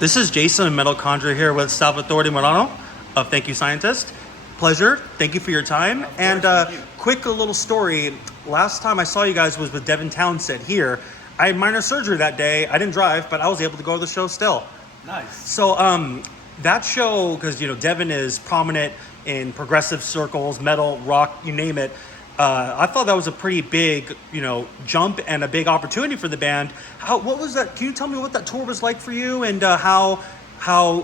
This is Jason and Metalchondria here with Salvatore Marrano of Thank You Scientist. Pleasure. Thank you for your time. And quick little story. Last time I saw you guys was with Devin Townsend here. I had minor surgery that day. I didn't drive, but I was able to go to the show still. Nice. So that show, because Devin is prominent in progressive circles, metal, rock, you name it. I thought that was a pretty big, jump and a big opportunity for the band. What was that? Can you tell me what that tour was like for you, and how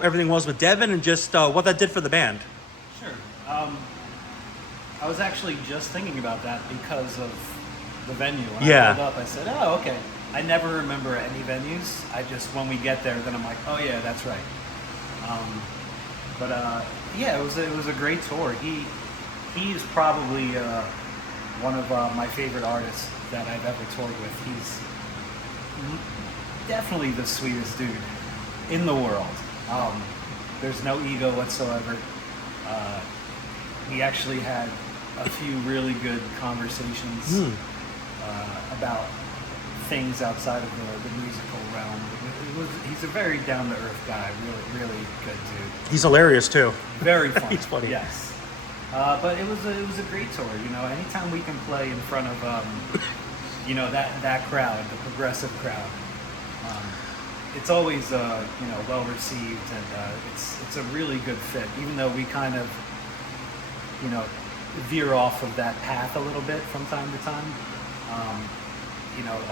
everything was with Devin, and just what that did for the band? Sure. I was actually just thinking about that because of the venue. When I pulled up, I said, "Oh, okay." I never remember any venues. When we get there, then I'm like, "Oh yeah, that's right." It was a great tour. He is probably one of my favorite artists that I've ever toured with. He's definitely the sweetest dude in the world. There's no ego whatsoever. We actually had a few really good conversations about things outside of the musical realm. He's a very down-to-earth guy, really good dude. He's hilarious too. Very funny. He's funny. Yes. But it was a great tour. Anytime we can play in front of that crowd, the progressive crowd, it's always well received, and it's a really good fit. Even though we kind of veer off of that path a little bit from time to time.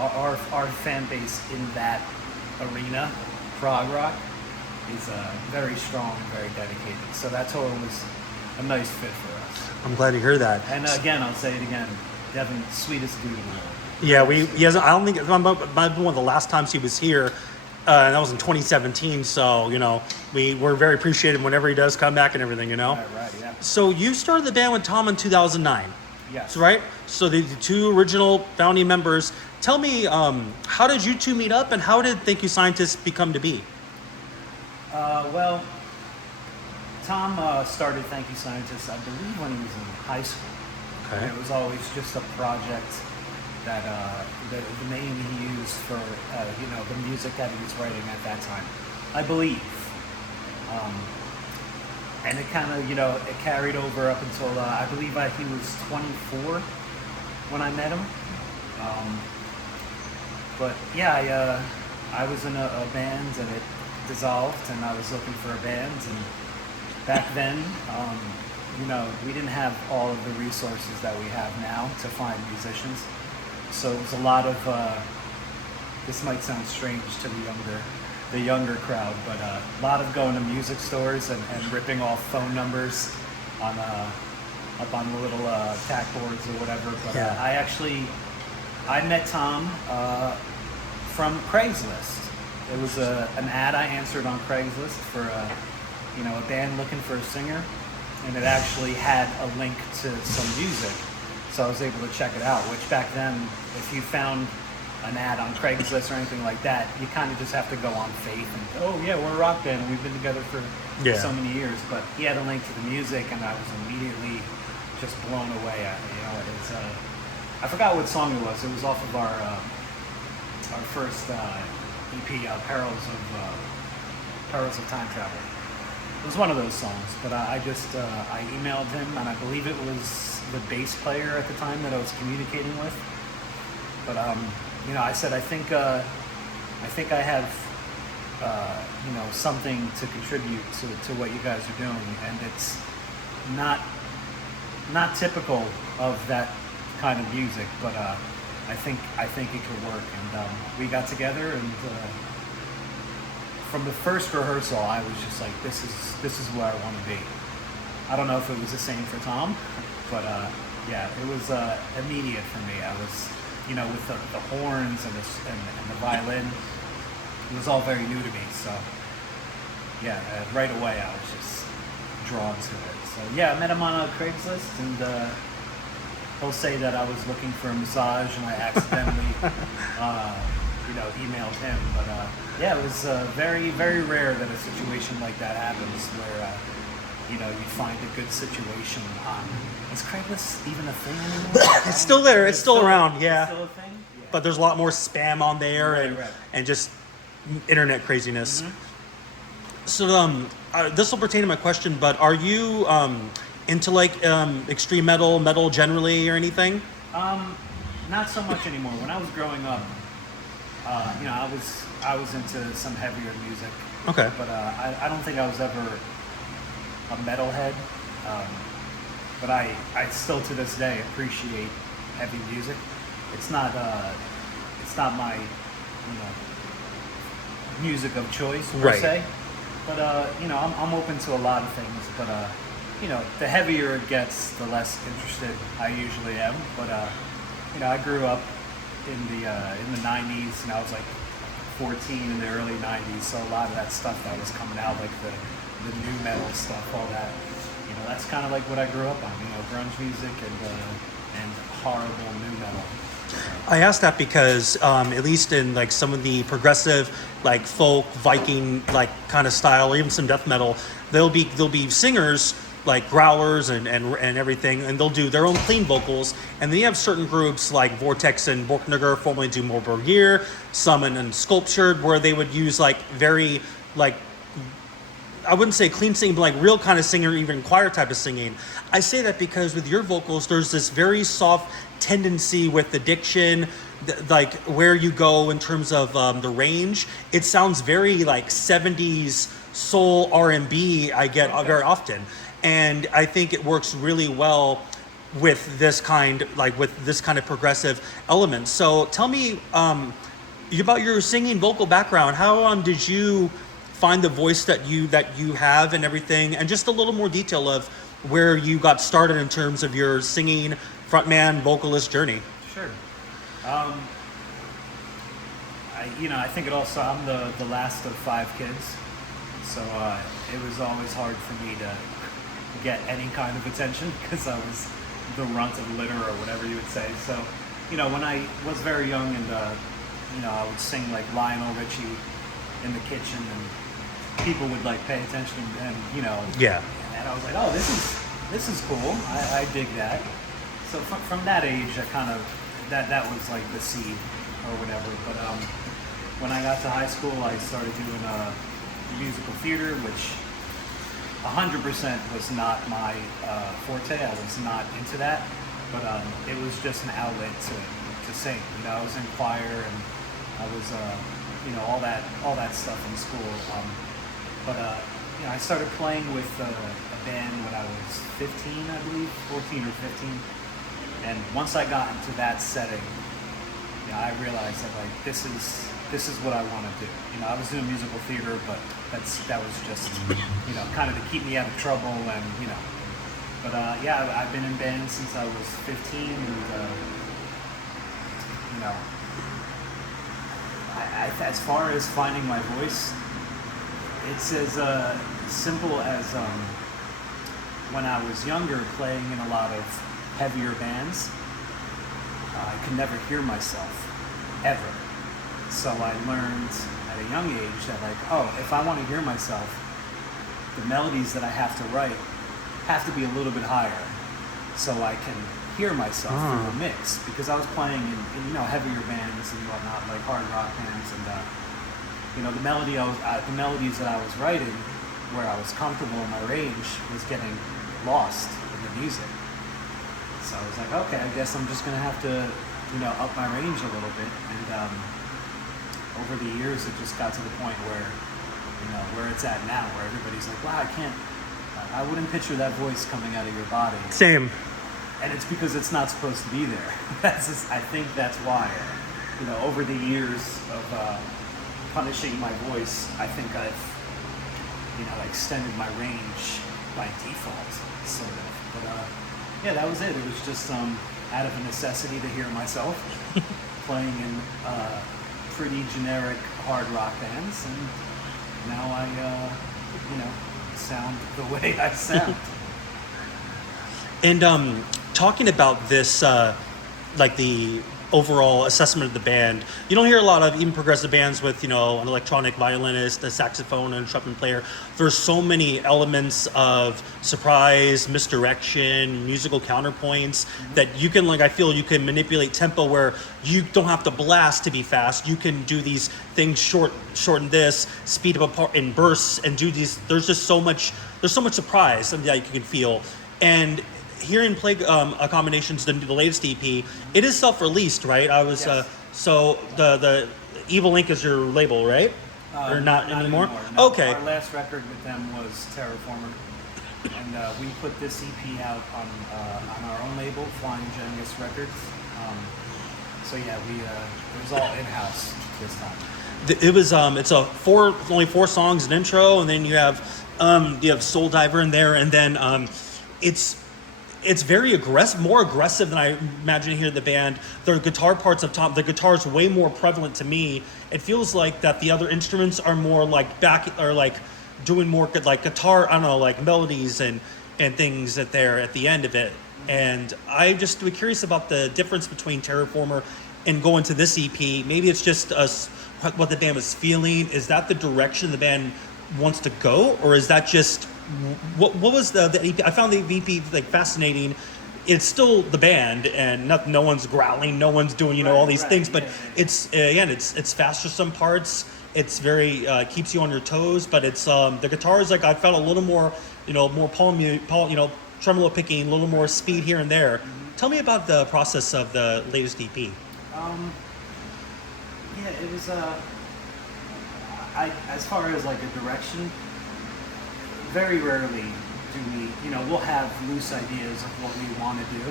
Our fan base in that arena, prog rock, is very strong and very dedicated. So that tour was a nice fit for us. I'm glad to hear that. And again, I'll say it again, Devin, sweetest dude in the world. Yeah, he hasn't. I don't think it might be one of the last times he was here. And that was in 2017. So we're very appreciative whenever he does come back and everything. Right, yeah. So you started the band with Tom in 2009. Yes. Right. So the two original founding members. Tell me, how did you two meet up, and how did Thank You Scientist become to be? Tom started Thank You Scientist, I believe, when he was in high school. Okay. And it was always just a project that the name he used for the music that he was writing at that time, I believe. And it kind of it carried over up until I believe he was 24 when I met him. I was in a band, and it dissolved, and I was looking for a band, and back then, we didn't have all of the resources that we have now to find musicians. So it was a lot of, this might sound strange to the younger crowd, but a lot of going to music stores and ripping off phone numbers on up on the little tack boards or whatever. But I met Tom from Craigslist. It was an ad I answered on Craigslist for a band looking for a singer, and it actually had a link to some music, so I was able to check it out. Which back then, if you found an ad on Craigslist or anything like that, you kind of just have to go on faith and we're a rock band and we've been together for so many years. But he had a link to the music, and I was immediately just blown away at it. I forgot what song it was. It was off of our first EP, Perils of Time Travel. It was one of those songs, but I emailed him, and I believe it was the bass player at the time that I was communicating with. But I said I think I have something to contribute to what you guys are doing, and it's not typical of that kind of music, but I think it could work. And we got together, and from the first rehearsal, I was just like, this is where I want to be. I don't know if it was the same for Tom, but it was immediate for me. I was, with the horns and the violin, it was all very new to me. So right away I was just drawn to it. So I met him on a Craigslist, and he'll say that I was looking for a massage, and I accidentally emailed him. But it was very, very rare that a situation like that happens, where you find a good situation on. Is Craigslist even a thing anymore? It's still there. It's still around. Yeah. It's still a thing. But there's a lot more spam on there, and just internet craziness. Mm-hmm. So this will pertain to my question, but are you into like extreme metal generally, or anything? Not so much anymore. When I was growing up, I was into some heavier music. Okay. But I don't think I was ever a metalhead. But I still to this day appreciate heavy music. It's not my music of choice per Right. se. But I'm open to a lot of things. But the heavier it gets, the less interested I usually am. But I grew up in the 90s, and I was like 14 in the early 90s. So a lot of that stuff that was coming out, like the new metal stuff, all that. That's kind of like what I grew up on. Grunge music and horrible new metal. I asked that because at least in like some of the progressive, like folk, Viking, like kind of style, or even some death metal, there'll be singers like growlers and everything, and they'll do their own clean vocals. And then you have certain groups like Vortex and Borknagar, formerly do more Borgir, Summon and Sculptured, where they would use like very like, I wouldn't say clean singing, but like real kind of singer, even choir type of singing. I say that because with your vocals, there's this very soft tendency with the diction, like where you go in terms of the range. It sounds very like 70s soul R&B I get very often. And I think it works really well with this kind of progressive element. So tell me about your singing vocal background. How did you find the voice that you have and everything, and just a little more detail of where you got started in terms of your singing frontman vocalist journey? Sure. I think it also, I'm the last of 5 kids, so it was always hard for me to get any kind of attention because I was the runt of the litter, or whatever you would say. So, when I was very young, and I would sing like Lionel Richie in the kitchen, and people would like pay attention, and Yeah. and I was like, oh, this is cool. I dig that. So from that age, I kind of that was like the seed or whatever. But when I got to high school, I started doing musical theater, which 100% was not my forte. I was not into that, but it was just an outlet to sing. I was in choir, and I was all that stuff in school. But I started playing with a band when I was 15, I believe, 14 or 15. And once I got into that setting, I realized that like this is what I want to do. I was doing musical theater, but that was just kind of to keep me out of trouble, and But I've been in bands since I was 15, and as far as finding my voice, it's as simple as when I was younger, playing in a lot of heavier bands. I could never hear myself, ever. So I learned at a young age that if I want to hear myself, the melodies that I have to write have to be a little bit higher, so I can hear myself through the mix. Because I was playing in heavier bands and whatnot, like hard rock bands, and the melodies that I was writing, where I was comfortable in my range, was getting lost in the music. So I was like, okay, I guess I'm just gonna have to, up my range a little bit. And over the years, it just got to the point where, where it's at now, where everybody's like, wow, I wouldn't picture that voice coming out of your body. Same. And it's because it's not supposed to be there. I think that's why, over the years of punishing my voice, I think I've, extended my range by default, sort of. But that was it. It was just out of a necessity to hear myself playing in pretty generic hard rock bands, and now I, sound the way I sound. And talking about this, like the overall assessment of the band. You don't hear a lot of even progressive bands with, you know, an electronic violinist, a saxophone, and a trumpet player. There's so many elements of surprise, misdirection, musical counterpoints that you can, like, I feel you can manipulate tempo where you don't have to blast to be fast. You can do these things, shorten this, speed up apart in bursts, and do these. There's so much surprise that you can feel. And here in Plague Accommodations, the latest EP, it is self-released, right? Yes. So the Evil Ink is your label, right? Or not anymore? No. Okay. Our last record with them was Terraformer, and we put this EP out on our own label, Flying Genius Records. So yeah, it was all in-house this time. It was it's only 4 songs, an intro, and then you have Soul Diver in there, and then it's very aggressive, more aggressive than I imagine to hear the band. The guitar parts of Tom, the guitar is way more prevalent to me. It feels like that the other instruments are more like doing more like guitar, I don't know, like melodies and things that they're at the end of it. And I just was curious about the difference between Terraformer and going to this EP. Maybe it's just what the band was feeling. Is that the direction the band wants to go, or is that just what was the EP? I found the EP like fascinating. It's still the band, and no one's growling, no one's doing all these things, but it's again it's faster some parts. It's very keeps you on your toes, but it's the guitar is like I felt a little more more tremolo picking, a little more speed here and there. Tell me about the process of the latest EP. It was as far as like a direction, very rarely do we, we'll have loose ideas of what we want to do,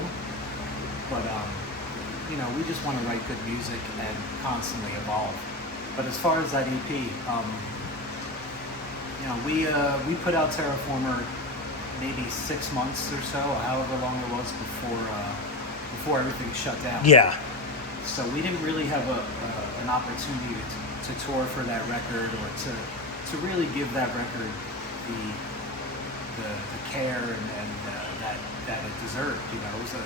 but we just want to write good music and constantly evolve. But as far as that EP, we put out Terraformer maybe 6 months or so, however long it was before everything shut down. Yeah. So we didn't really have an opportunity to tour for that record, or to really give that record the care and that it deserved. It was a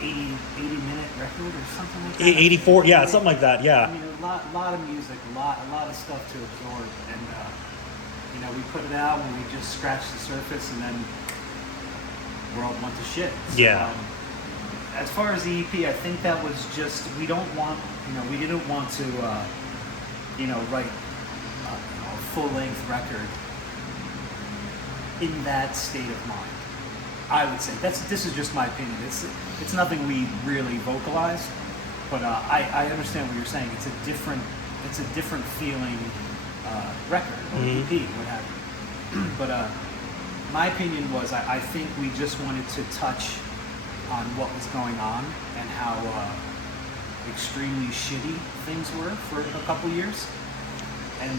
80 minute record or something like that. 84, yeah, something like that, yeah. I mean, a lot of music, a lot of stuff to absorb, and we put it out and we just scratched the surface, and then the world went to shit. So, yeah. As far as the EP, I think that was just, we didn't want to, write a full-length record in that state of mind. I would say this is just my opinion. It's nothing we really vocalized, but I understand what you're saying. It's a different feeling record or EP, what have you. But my opinion was I think we just wanted to touch on what was going on and how extremely shitty things were for a couple years, and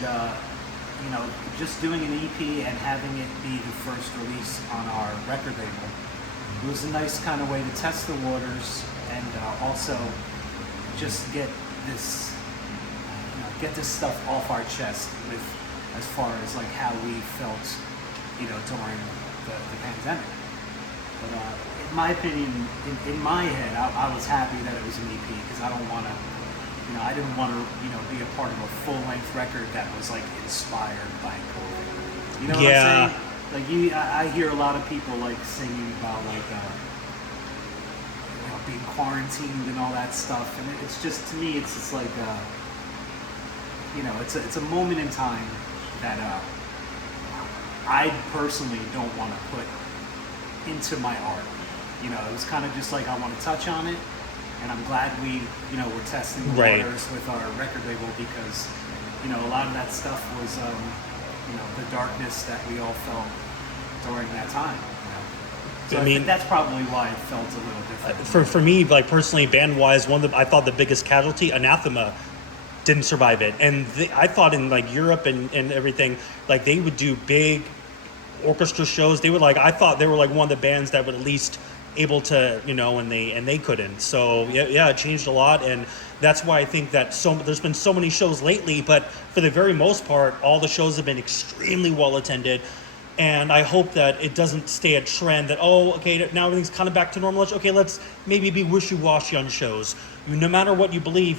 just doing an EP and having it be the first release on our record label, it was a nice kind of way to test the waters, and also just get this stuff off our chest with as far as like how we felt during the pandemic. But in my opinion, in my head, I was happy that it was an EP, because I didn't want to be a part of a full-length record that was like inspired by COVID. You know what I'm saying? Like I hear a lot of people like singing about like being quarantined and all that stuff, and it's just, to me, it's just like it's a moment in time that I personally don't want to put into my art. It was kind of just like I want to touch on it, and I'm glad we, we're testing the waters with our record label, because, a lot of that stuff was, the darkness that we all felt during that time. So I think that's probably why it felt a little different. For me, like personally, band-wise, I thought the biggest casualty, Anathema, didn't survive it, and I thought in like Europe and everything, like they would do big orchestra shows. I thought they were like one of the bands that would at least able to, and they couldn't. So yeah, it changed a lot, and that's why I think that there's been so many shows lately, but for the very most part, all the shows have been extremely well attended, And I hope that it doesn't stay a trend that, oh, okay, now everything's kind of back to normal. Okay, let's maybe be wishy-washy on shows. No matter what you believe,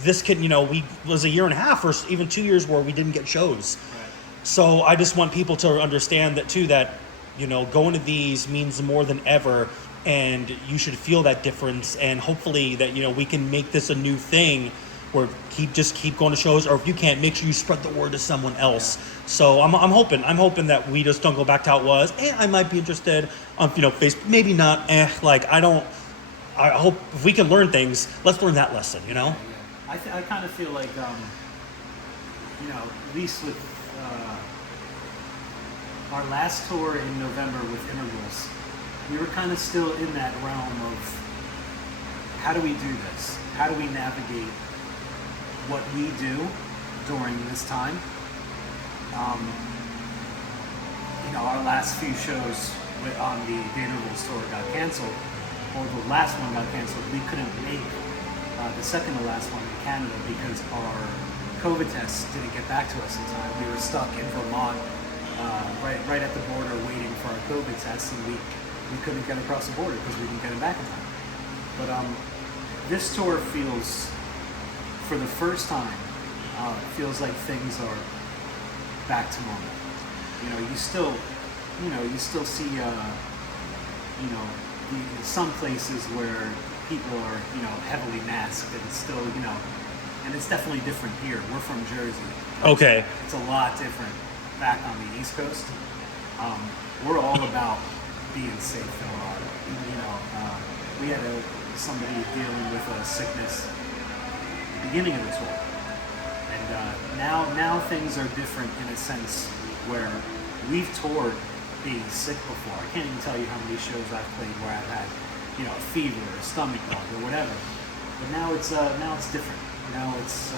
this could, we was a year and a half or even 2 years where we didn't get shows. Right. So I just want people to understand that too, that, going to these means more than ever, and you should feel that difference. And hopefully that, we can make this a new thing where keep going to shows, or if you can't, make sure you spread the word to someone else. Yeah. So I'm hoping that we just don't go back to how it was. I might be interested on, Facebook, maybe not. I hope if we can learn things, let's learn that lesson, Yeah. I kind of feel like, at least with our last tour in November with Intervals, we were kind of still in that realm of how do we do this? How do we navigate what we do during this time? Our last few shows on the Intervals tour got canceled, or the last one got canceled. We couldn't make the second to last one in Canada because our COVID tests didn't get back to us in time. We were stuck in Vermont, right at the border, waiting for our COVID tests, and we couldn't get across the border because we didn't get it back in time. But this tour feels, for the first time, feels like things are back to normal. You still see, some places where people are, heavily masked, and still, and it's definitely different here. We're from Jersey. Okay. It's a lot different back on the East Coast. We're all about being safe and all. We had somebody dealing with a sickness at the beginning of the tour, and now things are different in a sense where we've toured being sick before. I can't even tell you how many shows I've played where I've had, a fever or a stomach bug or whatever. But now it's different. Now it's the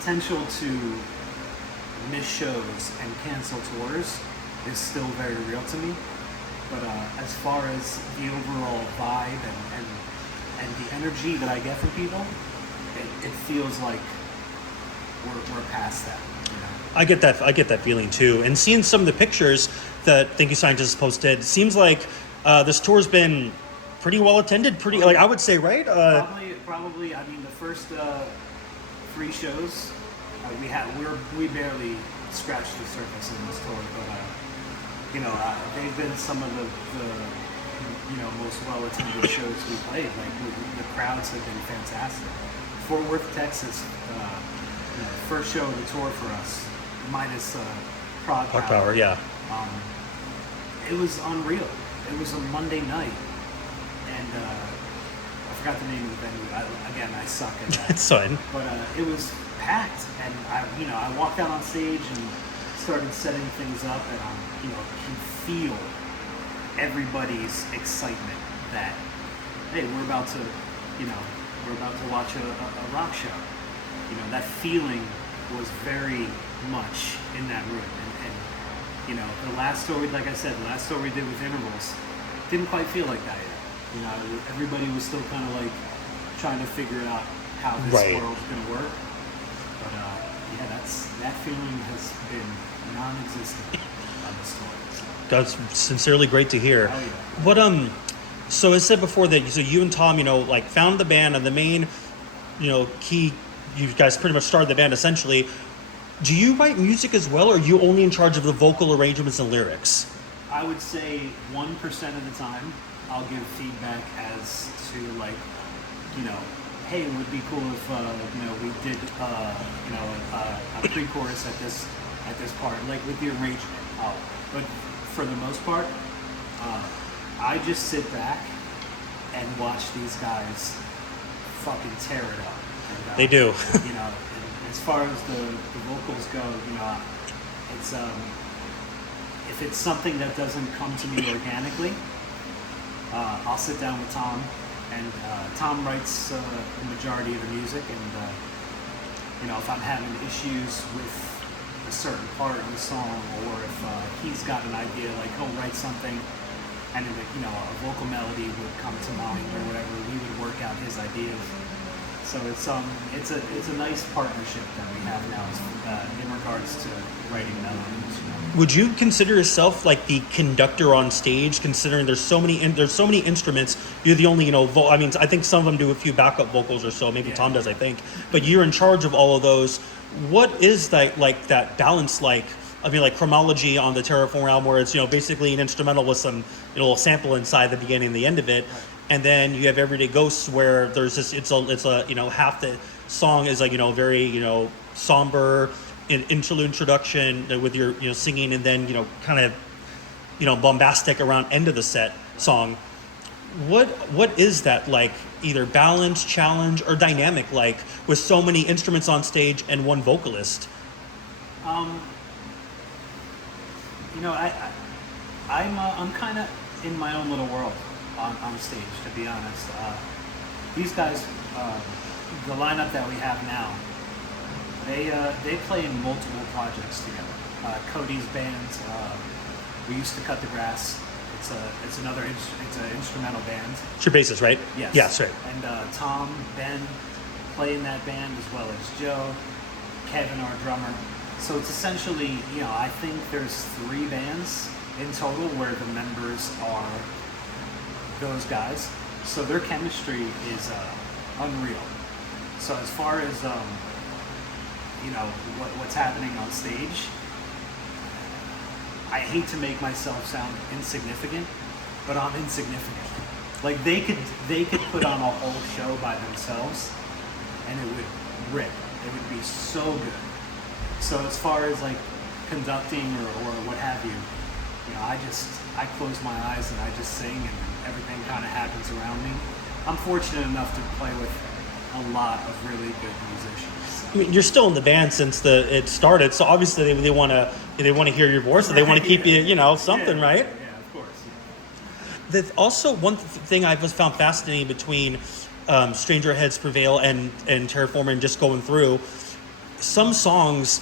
potential to miss shows and cancel tours is still very real to me. But as far as the overall vibe and the energy that I get from people, it feels like we're past that. I get that feeling too. And seeing some of the pictures that Thank You Scientists posted, seems like this tour's been pretty well attended. I would say, right? Probably. I mean, the first 3 shows we barely scratched the surface in this tour, but they've been some of the most well attended shows we played. Like the crowds have been fantastic. Fort Worth, Texas, first show of the tour for us, minus Prague Power. Yeah. It was unreal. It was a Monday night, and I forgot the name of the venue. I suck at that. It's fine. But it was packed, and I walked out on stage and started setting things up, and can feel everybody's excitement that, hey, we're about to watch a rock show. That feeling was very much in that room, and the last story, like I said, the last story we did with Intervals didn't quite feel like that yet. Everybody was still kind of like trying to figure out how this world's going to work. But that feeling has been non-existent on this tour. That's sincerely great to hear. Oh, yeah. What so I said before that, so you and Tom, found the band, and the main, key, you guys pretty much started the band essentially. Do you write music as well, or are you only in charge of the vocal arrangements and lyrics? I would say 1% of the time I'll give feedback as to hey, it would be cool if we did a pre-chorus at this part, like with the arrangement. But for the most part, I just sit back and watch these guys fucking tear it up. And, they do. As far as the vocals go, it's if it's something that doesn't come to me organically, I'll sit down with Tom, and Tom writes the majority of the music, and if I'm having issues with a certain part of the song, or if he's got an idea, like he'll write something, and a vocal melody would come to mind or whatever, we would work out his ideas. So it's a nice partnership that we have now in regards to writing melodies. Would you consider yourself like the conductor on stage, considering there's so many instruments? You're the only, I mean, I think some of them do a few backup vocals or so. Maybe Tom does, I think. But you're in charge of all of those. What is that like that balance like? I mean, like chronology on the Terraform album, where it's basically an instrumental with some little sample inside the beginning and the end of it, and then you have Everyday Ghosts, where there's this. It's a half the song is like very somber. Introduction with your singing, and then kind of bombastic around end of the set song. What is that like, either balance, challenge, or dynamic like with so many instruments on stage and one vocalist? I'm kind of in my own little world on stage, to be honest. These guys, the lineup that we have now, they play in multiple projects together. Cody's band, we used to cut the grass. It's an instrumental band. It's your bassist, right? Yes. Yes, right. And Tom, Ben play in that band, as well as Joe, Kevin, our drummer. So it's essentially, I think there's 3 bands in total where the members are those guys. So their chemistry is unreal. So as far as what's happening on stage, I hate to make myself sound insignificant, but I'm insignificant. Like they could put on a whole show by themselves and it would rip. It would be so good. So as far as like conducting or what have you, I close my eyes and I just sing and everything kind of happens around me. I'm fortunate enough to play with a lot of really good musicians. I mean, you're still in the band since it started, so obviously they want to hear your voice, and they want to keep you something, right? Yeah, of course. Also, one thing I've found fascinating between Stranger Heads Prevail and Terraform, and just going through some songs,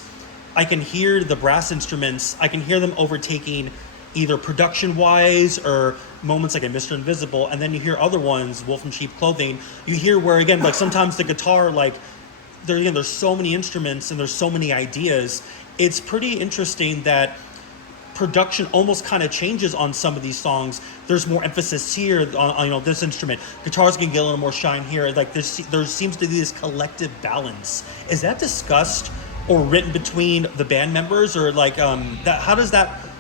I can hear the brass instruments. I can hear them overtaking either production-wise or moments like in Mr. Invisible, and then you hear other ones, Wolf in Sheep Clothing. You hear where again, like sometimes the guitar, like there's so many instruments and there's so many ideas. It's pretty interesting that production almost kind of changes on some of these songs. There's more emphasis here on this instrument. Guitars can get a little more shine here. Like there seems to be this collective balance. Is that discussed or written between the band members, or like that?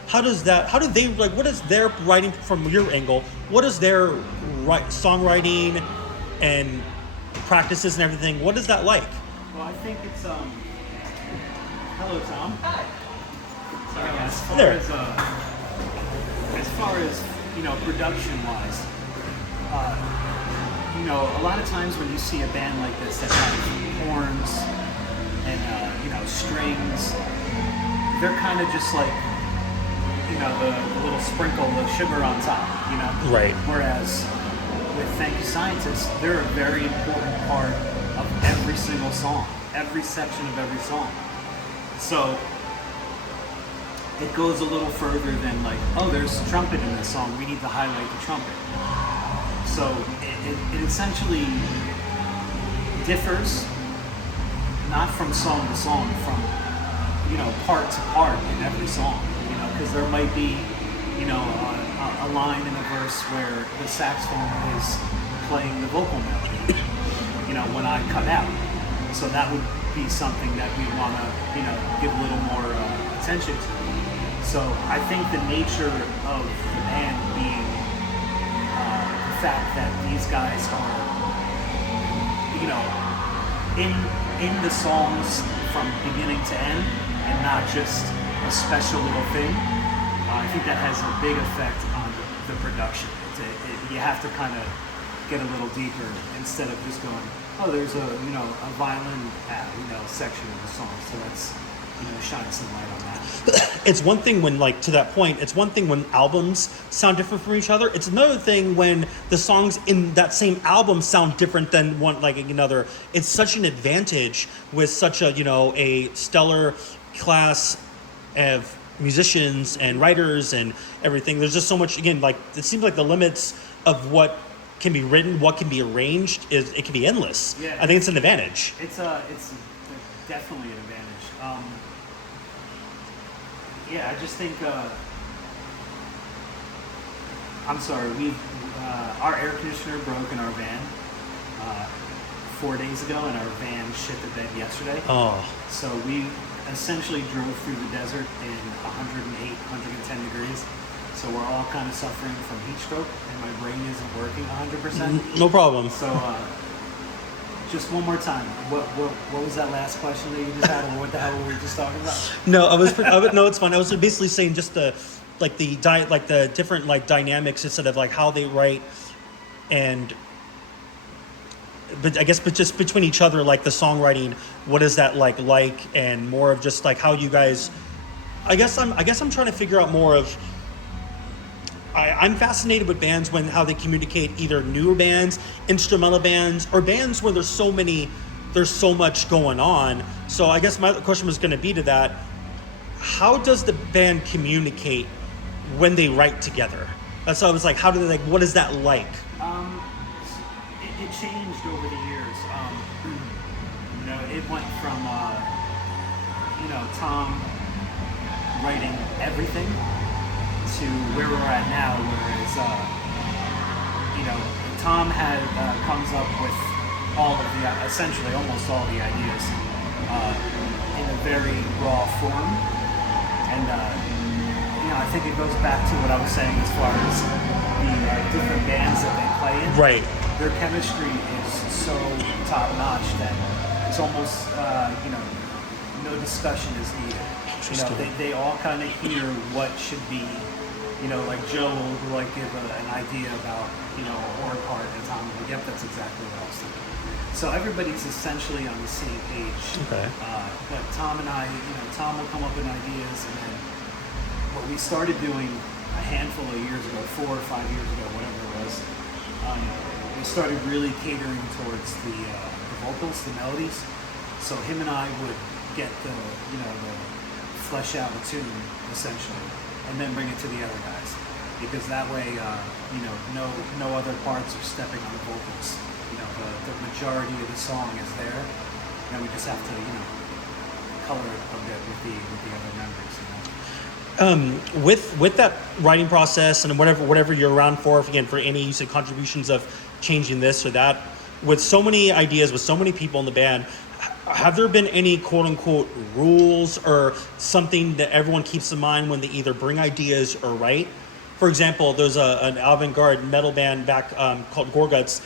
How do they like? What is their writing from your angle? What is their songwriting and practices and everything? What is that like? Well, I think it's hello, Tom. Hi. As far as production-wise, a lot of times when you see a band like this that has horns and strings, they're kind of just like the little sprinkle of sugar on top, Right. Whereas with Thank You Scientist, they're a very important part of every single song, every section of every song. So it goes a little further than like, oh, there's trumpet in this song, we need to highlight the trumpet. So it essentially differs, not from song to song, from part to part in every song. Because there might be a line in a verse where the saxophone is playing the vocal melody, when I cut out. So that would be something that we want to give a little more attention to. So I think the nature of the band being the fact that these guys are in the songs from beginning to end, and not just a special little thing. I think that has a big effect on the production. You have to kind of get a little deeper instead of just going, oh, there's a violin section of the song, so let's shine some light on that. It's one thing when, like, to that point, it's one thing when albums sound different from each other. It's another thing when the songs in that same album sound different than one, like another. It's such an advantage with such a stellar class of musicians and writers and everything. There's just so much, again, like, it seems like the limits of what can be written, what can be arranged, it can be endless. Yeah, I think it's an advantage. It's definitely an advantage. Yeah, I just think. I'm sorry. Our air conditioner broke in our van 4 days ago, and our van shit the bed yesterday. Oh. So we essentially drove through the desert in 108, 110 degrees. So we're all kind of suffering from heat stroke, and my brain isn't working 100%. No problem. So, just one more time. What was that last question that you just had, or what the hell were we just talking about? No, no, it's fine. I was basically saying just the different like dynamics instead of like how they write, but I guess just between each other, like the songwriting, what is that like, and more of just like how you guys. I guess I'm trying to figure out more of. I'm fascinated with bands how they communicate, either newer bands, instrumental bands, or bands where there's so much going on. So I guess my question was going to be to that: how does the band communicate when they write together? That's why I was like, how do they, like, what is that like? It changed over the years. It went from Tom writing everything to where we're at now, whereas Tom comes up with all of essentially almost all the ideas in a very raw form, and I think it goes back to what I was saying as far as the different bands that they play in. Right. Their chemistry is so top notch that it's almost no discussion is needed. They all kind of hear what should be. Like Joe will like give an idea about, a horn part, and Tom will be, yep, that's exactly what I was thinking. So everybody's essentially on the same page. Okay. But Tom and I, Tom will come up with ideas, and then what we started doing a handful of years ago, 4 or 5 years ago, whatever it was, we started really catering towards the vocals, the melodies. So him and I would get the flesh out a tune, essentially, and then bring it to the other guys, because that way, no other parts are stepping on the vocals. The majority of the song is there, and we just have to, color it a bit with the other members. With that writing process and whatever you're around for, again, for any use of contributions of changing this or that, with so many ideas, with so many people in the band, have there been any quote-unquote rules or something that everyone keeps in mind when they either bring ideas or write? For example, there's an avant-garde metal band back called Gorguts.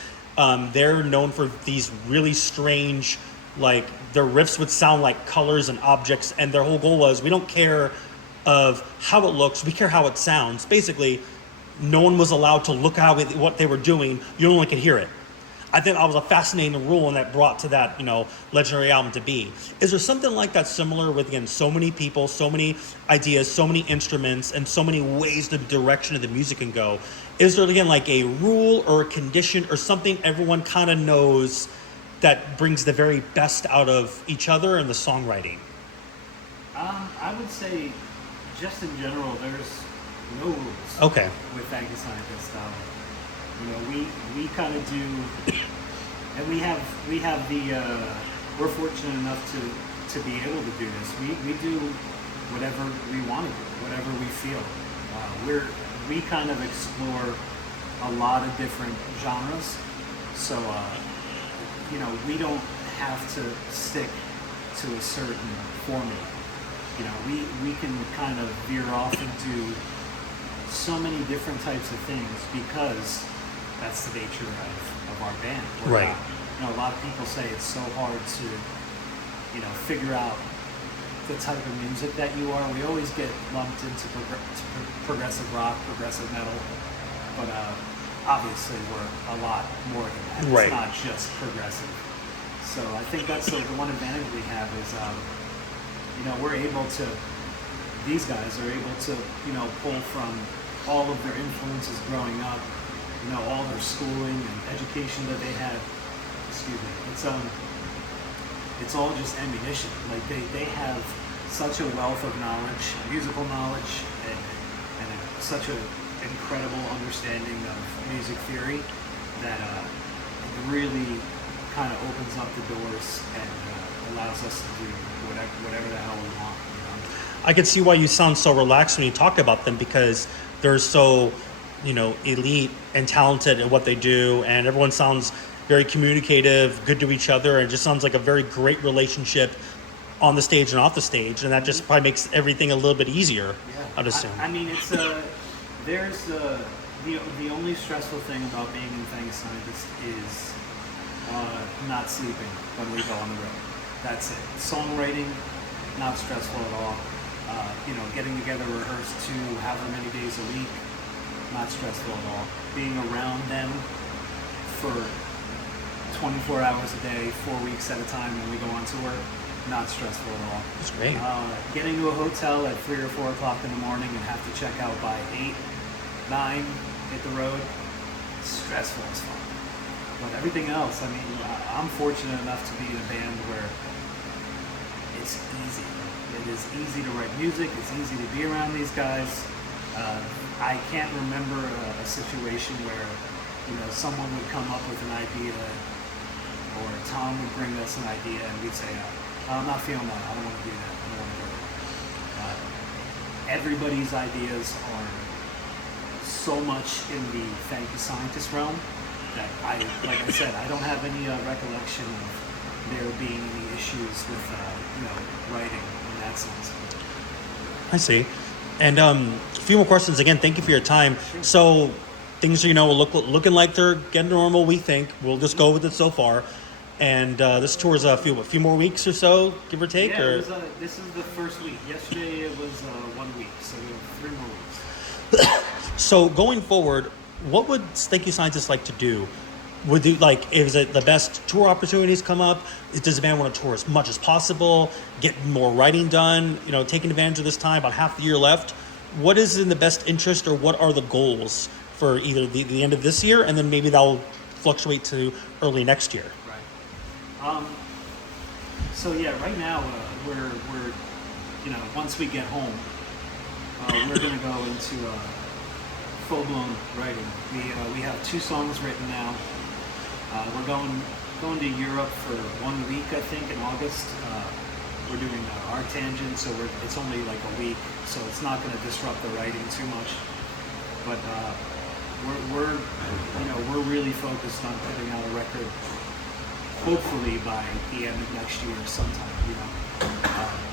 They're known for these really strange, like, their riffs would sound like colors and objects, and their whole goal was, we don't care of how it looks, we care how it sounds. Basically, no one was allowed to look at what they were doing, you only could hear it. I think that was a fascinating rule, and that brought to that, legendary album to be. Is there something like that similar with, again, so many people, so many ideas, so many instruments, and so many ways the direction of the music can go? Is there, again, like a rule or a condition or something everyone kind of knows that brings the very best out of each other and the songwriting? I would say, just in general, there's no rules. Okay. With Thank You Scientist. We kind of do, and we have we're fortunate enough to be able to do this. We do whatever we want to do, whatever we feel. We kind of explore a lot of different genres, so we don't have to stick to a certain formula. We can kind of veer off and do so many different types of things because that's the nature of our band. Right. A lot of people say it's so hard to, figure out the type of music that you are. We always get lumped into progressive rock, progressive metal, but obviously we're a lot more than that. Right. It's not just progressive. So I think that's the one advantage we have is, we're able to, these guys are able to, pull from all of their influences growing up, all their schooling and education that they had. Excuse me. It's all just ammunition. Like they have such a wealth of knowledge, musical knowledge, and such an incredible understanding of music theory that it really kind of opens up the doors and allows us to do whatever the hell we want. You know? I can see why you sound so relaxed when you talk about them, because they're so, elite and talented at what they do, and everyone sounds very communicative, good to each other, and it just sounds like a very great relationship on the stage and off the stage, and that just probably makes everything a little bit easier. Yeah. I'd assume. I mean, it's there's the only stressful thing about being in Thank You Scientist is not sleeping when we go on the road. That's it. Songwriting, not stressful at all. Getting together, rehearse 2 however many days a week, not stressful at all. Being around them for 24 hours a day, 4 weeks at a time when we go on tour, not stressful at all. That's great. Getting to a hotel at 3 or 4 o'clock in the morning and have to check out by 8, 9, hit the road, stressful as fuck. But everything else, I mean, I'm fortunate enough to be in a band where it's easy. It is easy to write music. It's easy to be around these guys. I can't remember a situation where, someone would come up with an idea, or Tom would bring us an idea, and we'd say, I'm not feeling that. I don't want to do that. I don't want to do it. Everybody's ideas are so much in the Thank You Scientist realm that like I said, I don't have any recollection of there being any issues with, writing in that sense. I see. And a few more questions. Again, thank you for your time. Sure. So things are, looking like they're getting normal, we think. We'll just go with it so far. And this tour is a few more weeks or so, give or take? Yeah, or? This is the first week. Yesterday it was 1 week, so we have 3 more weeks. So going forward, what would Thank You Scientists like to do? Would you is it the best tour opportunities come up? Does the band want to tour as much as possible? Get more writing done? Taking advantage of this time, about half the year left. What is in the best interest, or what are the goals for either the end of this year, and then maybe that'll fluctuate to early next year? Right. So yeah, right now we're once we get home, we're gonna go into full-blown writing. We have 2 songs written now. We're going to Europe for 1 week, I think, in August. We're doing our tangent, so it's only like a week, so it's not going to disrupt the writing too much. But we're really focused on putting out a record, hopefully by the end of next year sometime.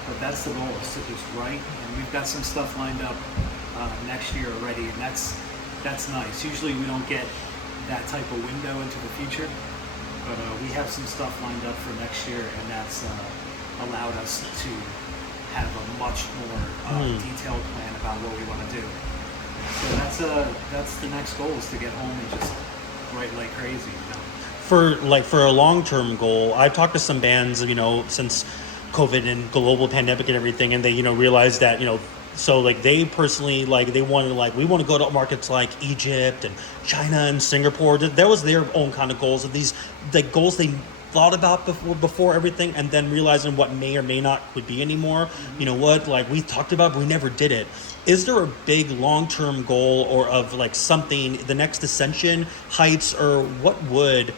But that's the goal, is to just write, and we've got some stuff lined up next year already, and that's nice. Usually we don't get that type of window into the future, but we have some stuff lined up for next year, and that's allowed us to have a much more detailed plan about what we want to do. So that's the next goal, is to get home and just write like crazy. For a long-term goal, I've talked to some bands, since COVID and global pandemic and everything, and they realized that so they personally they wanted we want to go to markets like Egypt and China and Singapore. That was their own kind of goals, of these goals they thought about before everything, and then realizing what may or may not would be anymore. Mm-hmm. We talked about, but we never did it. Is there a big long-term goal, or of something, the next ascension, heights, or what would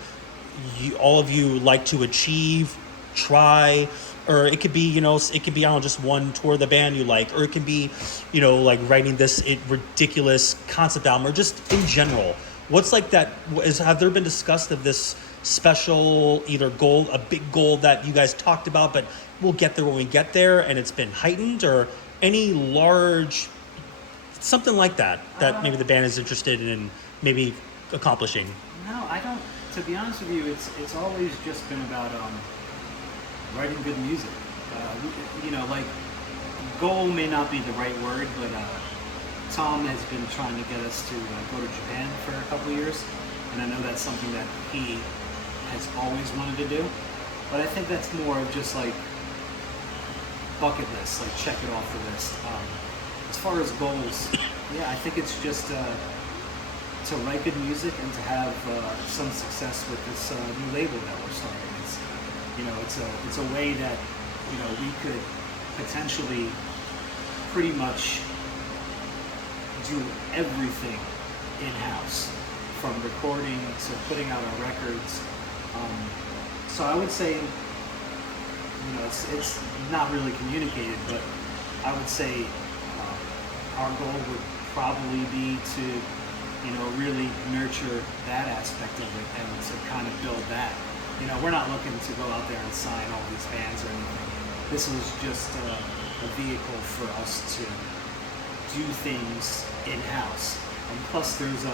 all of you like to achieve, try? Or it could be, just one tour of the band you like, or it can be, writing this ridiculous concept album, or just in general. What's that? Have there been discussed of this special either goal, a big goal that you guys talked about, but we'll get there when we get there, and it's been heightened, or any large, something like that maybe the band is interested in maybe accomplishing? No, I don't. To be honest with you, it's always just been about writing good music. Goal may not be the right word, but Tom has been trying to get us to go to Japan for a couple years, and I know that's something that he has always wanted to do. But I think that's more of just bucket list, check it off the list. As far as goals, yeah, I think it's just to write good music and to have some success with this new label that we're starting. It's a way that we could potentially pretty much do everything in-house from recording to putting out our records. So I would say, it's not really communicated, but I would say our goal would probably be to, really nurture that aspect of it and to kind of build that. We're not looking to go out there and sign all these bands or anything. This was just a vehicle for us to do things in-house. And plus there's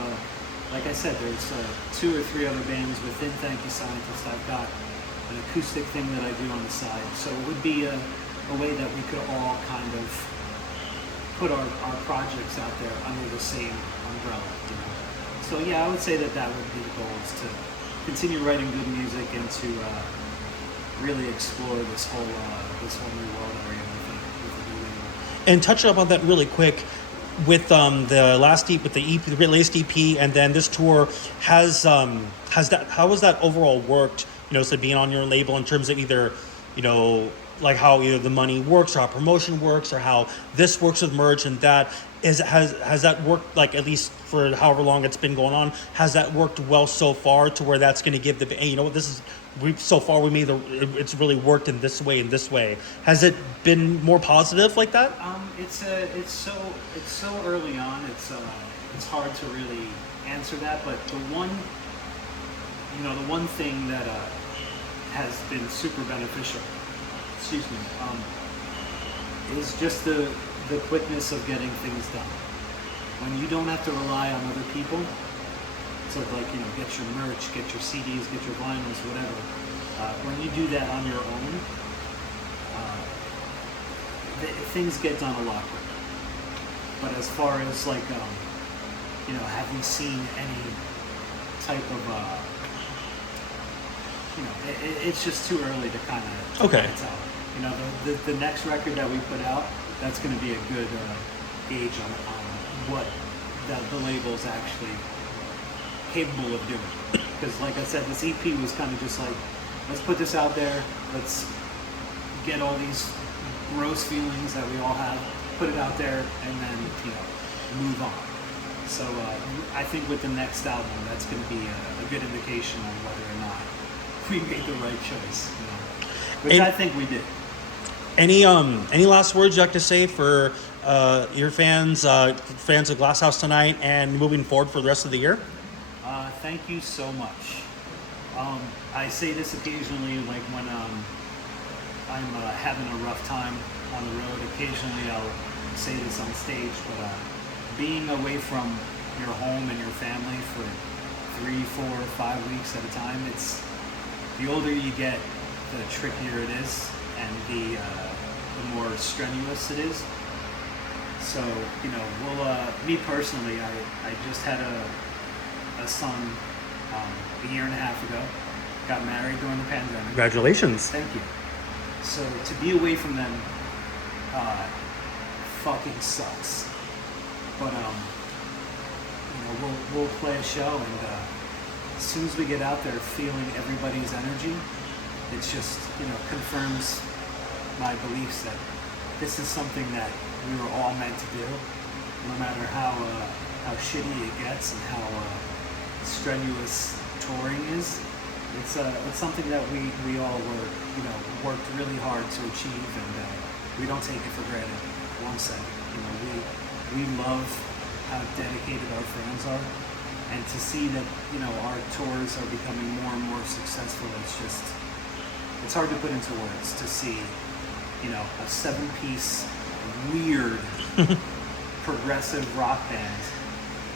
like I said, there's 2 or 3 other bands within Thank You Scientist. I've got an acoustic thing that I do on the side. So it would be a way that we could all kind of put our projects out there under the same umbrella, So yeah, I would say that would be the goal, is to continue writing good music and to really explore this whole new world area with the new label. And touch up on that really quick. With the last EP, with the EP, the latest EP, and then this tour, how has that overall worked? So being on your label in terms of either, like how either the money works or how promotion works or how this works with merch, and that has that worked, like, at least for however long it's been going on, has that worked well so far to where that's going to give the, hey, it's really worked in this way and this way. Has it been more positive like that? It's so early on. It's hard to really answer that, but the one thing that has been super beneficial, is just the quickness of getting things done. When you don't have to rely on other people to get your merch, get your CDs, get your vinyls, whatever. When you do that on your own, things get done a lot quicker. But as far as have we seen any type of it's just too early to kind of tell. The next record that we put out, that's going to be a good gauge on what the label's actually capable of doing. Because like I said, this EP was kind of just like, let's put this out there, let's get all these gross feelings that we all have, put it out there, and then move on. So I think with the next album, that's going to be a good indication on whether or not we made the right choice, which I think we did. Any last words you'd like to say for your fans of Glasshouse tonight and moving forward for the rest of the year? Thank you so much. I say this occasionally, like when I'm having a rough time on the road. Occasionally I'll say this on stage, but being away from your home and your family for 3, 4, 5 weeks at a time, it's the older you get, the trickier it is, and the more strenuous it is. So, me personally, I just had a son a year and a half ago. Got married during the pandemic. Congratulations. Thank you. So to be away from them fucking sucks. But we'll play a show, and as soon as we get out there, feeling everybody's energy, it's just confirms my beliefs that this is something that we were all meant to do, no matter how shitty it gets and how strenuous touring is. It's something that we all worked really hard to achieve, and we don't take it for granted one second. We love how dedicated our fans are, and to see that our tours are becoming more and more successful, it's hard to put into words. To see a 7-piece weird progressive rock band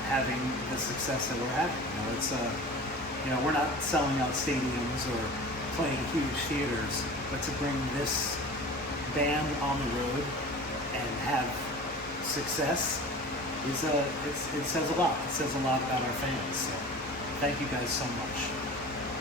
having the success that we're having. It's we're not selling out stadiums or playing huge theaters, but to bring this band on the road and have success it says a lot. It says a lot about our fans. So thank you guys so much.